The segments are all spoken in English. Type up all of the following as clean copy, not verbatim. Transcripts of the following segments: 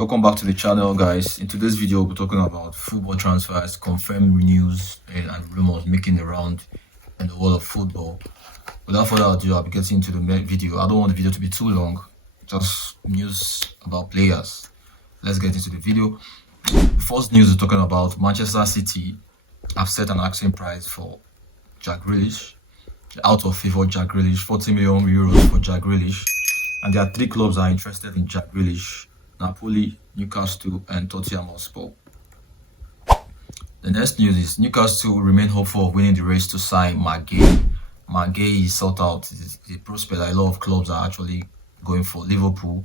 Welcome back to the channel, guys. In today's video, we're talking about football transfers, confirmed news and rumors making the round in the world of football. Without further ado, I'll be getting into the video. I don't want the video to be too long, just news about players. Let's get into the video. First news is talking about Manchester City have set an asking price for Jack Grealish. Out of favour Jack Grealish, 40 million euros for Jack Grealish. And there are three clubs that are interested in Jack Grealish: Napoli, Newcastle, and Tottenham Hotspur. The next news is Newcastle remain hopeful of winning the race to sign Marc Guéhi. Marc Guéhi is sought out. It's a prospect that a lot of clubs are actually going for. Liverpool,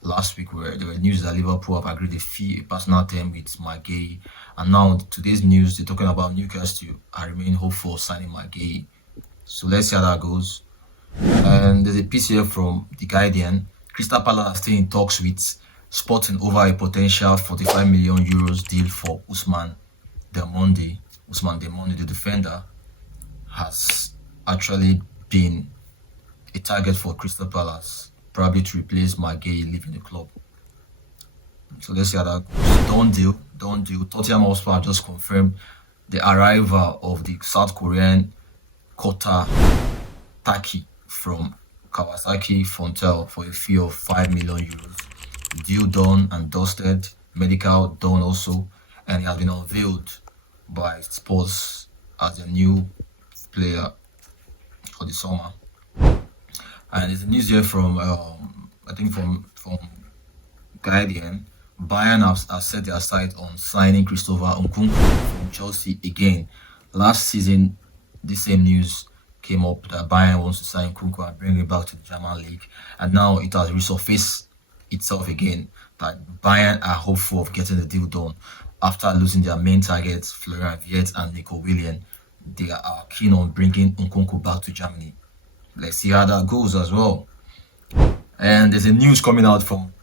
last week, where there were news that Liverpool have agreed a personal term with Marc Guéhi. And now, today's news, they're talking about Newcastle and remain hopeful of signing Marc Guéhi. So let's see how that goes. And there's a piece here from The Guardian. Crystal Palace are still in talks with Sporting over a potential 45 million euros deal for Ousmane Delmonde. Ousmane Delmonde, the defender, has actually been a target for Crystal Palace, probably to replace Marc Guéhi leaving the club. So let's see how that goes. Don't deal. Tottenham Hotspur just confirmed the arrival of the South Korean Kota Taki from Kawasaki Frontale for a fee of 5 million euros. Deal done and dusted, medical done also, and he has been unveiled by Spurs as a new player for the summer. And there's news here from I think from Guardian. Bayern have set their sight on signing Christopher Nkunku from Chelsea again. Last season, the same news came up that Bayern wants to sign Nkunku and bring him back to the German league, and now it has resurfaced itself again that Bayern are hopeful of getting the deal done after losing their main targets, Florian Wirtz and Nico Williams. They are keen on bringing Nkunku back to Germany. Let's see how that goes as well. And there's a news coming out from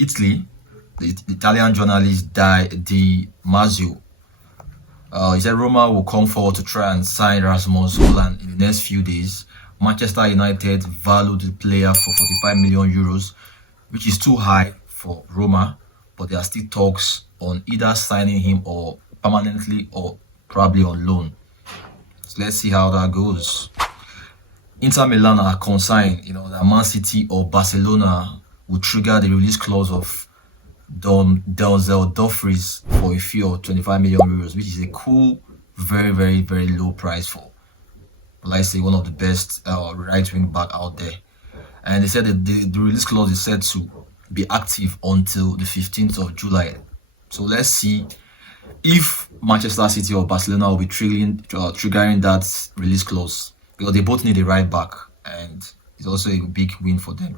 Italy. The Italian journalist Di Marzio. He said Roma will come forward to try and sign Rasmus Hojlund in the next few days. Manchester United valued the player for 45 million euros, which is too high for Roma, but there are still talks on either signing him or permanently or probably on loan. So let's see how that goes. Inter Milan are concerned, that Man City or Barcelona will trigger the release clause of Denzel Dumfries for a fee of 25 million euros, which is a cool, very, very, very low price for, like I say, one of the best right wing back out there. And they said that the release clause is set to be active until the 15th of July. So let's see if Manchester City or Barcelona will be triggering that release clause, because they both need a right back, and it's also a big win for them.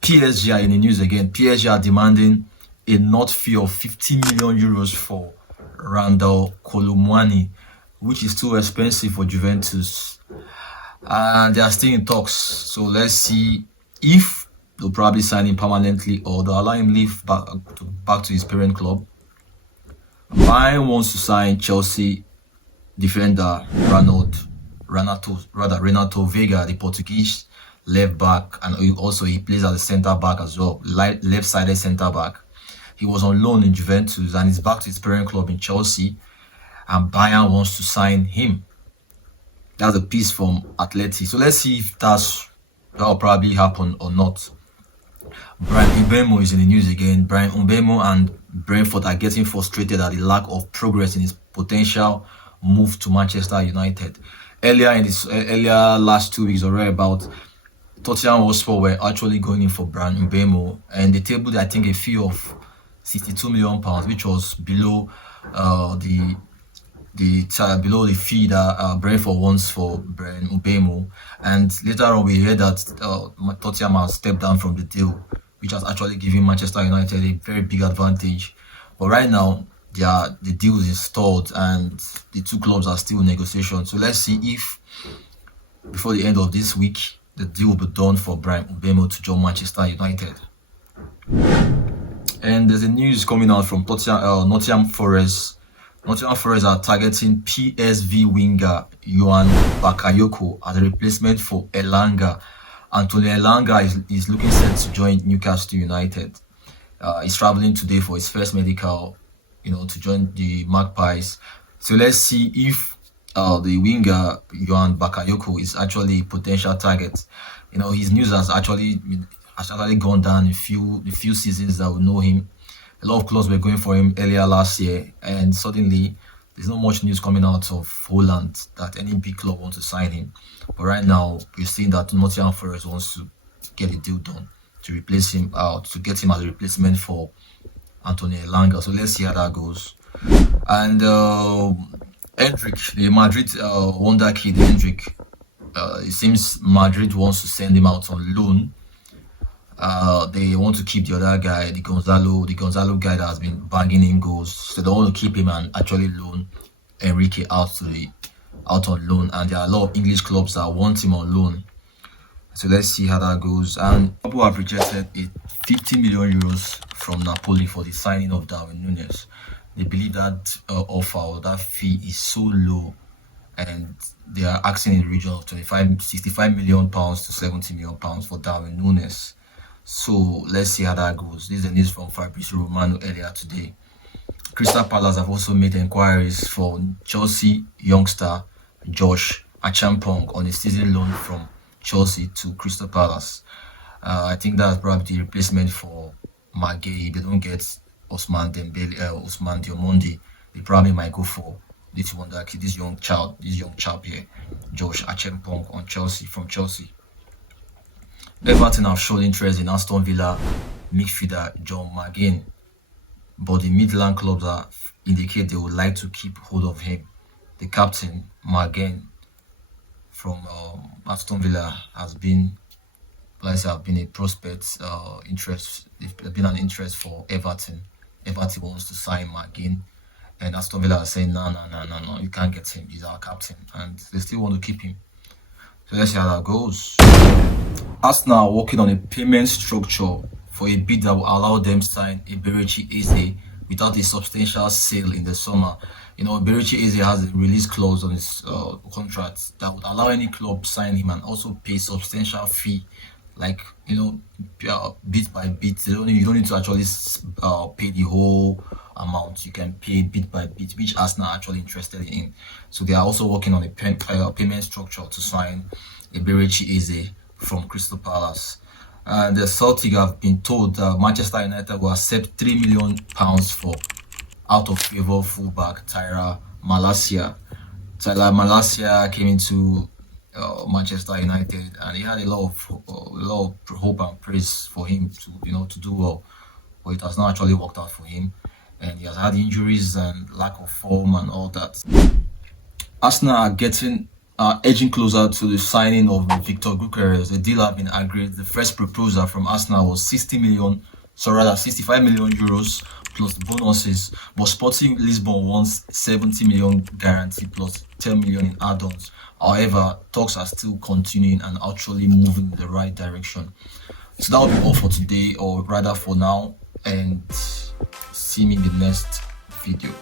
PSG are in the news again. PSG are demanding a not fee of 50 million euros for Randal Colomwani, which is too expensive for Juventus. And they are still in talks. So let's see if they'll probably sign him permanently or they'll allow him leave back to his parent club. Bayern wants to sign Chelsea defender Renato Vega, the Portuguese left back, and also he plays as a centre back as well, left-sided centre back. He was on loan in Juventus and is back to his parent club in Chelsea, and Bayern wants to sign him. That's a piece from Atleti. So let's see if that will probably happen or not. Bryan Mbeumo is in the news again. Bryan Mbeumo and Brentford are getting frustrated at the lack of progress in his potential move to Manchester United. Earlier last 2 weeks, already about Tottenham Hotspur were actually going in for Bryan Mbeumo, and they tabled, I think, a fee of 62 million pounds, which was below the fee that Brentford wants for Bryan Mbeumo. And later on, we heard that Tottenham has stepped down from the deal, which has actually given Manchester United a very big advantage. But right now, the deal is stalled and the two clubs are still in negotiation. So let's see if before the end of this week the deal will be done for Bryan Mbeumo to join Manchester United. And there's a news coming out from Nottingham Forest. Nottingham Forest are targeting PSV winger Yohan Bakayoko as a replacement for Elanga. Antonio Elanga is looking set to join Newcastle United. He's traveling today for his first medical, to join the Magpies. So let's see if the winger Yohan Bakayoko is actually a potential target. His news has actually gone down a few seasons that we know him. A lot of clubs were going for him earlier last year, and suddenly there's not much news coming out of Holland that any big club wants to sign him. But right now, we're seeing that Nottingham Forest wants to get a deal done to replace him out, to get him as a replacement for Antonio Elanga. So let's see how that goes. And Hendrick, the Madrid wonder kid, Hendrick, it seems Madrid wants to send him out on loan. They want to keep the other guy, the Gonzalo guy that has been banging in goals. So they want to keep him and actually loan Enrique out on loan. And there are a lot of English clubs that want him on loan. So let's see how that goes. And people have rejected a 50 million euros from Napoli for the signing of Darwin Núñez. They believe that offer or that fee is so low, and they are asking in the region of 65 million pounds to 70 million pounds for Darwin Núñez. So let's see how that goes. This is the news from Fabrizio Romano earlier today. Crystal Palace have also made inquiries for Chelsea youngster Josh Achampong on a season loan from Chelsea to Crystal Palace. I think that's probably the replacement for Maguire. They don't get Ousmane Dembele, Ousmane Diomande. They probably might go for this wonder kid, this young chap here, Josh Achampong from Chelsea. Everton have shown interest in Aston Villa midfielder John McGinn, but the Midland clubs indicate they would like to keep hold of him. The captain, McGinn, from Aston Villa has been a prospect interest. There's been an interest for Everton. Everton wants to sign McGinn, and Aston Villa are saying no, you can't get him. He's our captain, and they still want to keep him. So let's see how that goes. Arsenal are working on a payment structure for a bid that will allow them sign Eberechi Eze without a substantial sale in the summer. Eberechi Eze has a release clause on his contract that would allow any club sign him and also pay substantial fee, like bit by bit. You don't need to actually pay the whole amount. You can pay bit by bit, which Arsenal are actually interested in. So they are also working on a payment structure to sign Eberechi Eze from Crystal Palace. And the Celtic have been told that Manchester United will accept £3 million for out of favour fullback Tyler Malacia. Tyler Malacia came into Manchester United, and he had a lot of hope and praise for him to do well, but it has not actually worked out for him, and he has had injuries and lack of form and all that. Arsenal are edging closer to the signing of Victor Gyökeres. The deal has been agreed. The first proposal from Arsenal was 65 million euros plus bonuses, but Sporting Lisbon wants 70 million guarantee plus 10 million in add-ons. However, talks are still continuing and actually moving in the right direction. So that will be all for today, or rather for now, and see me in the next video.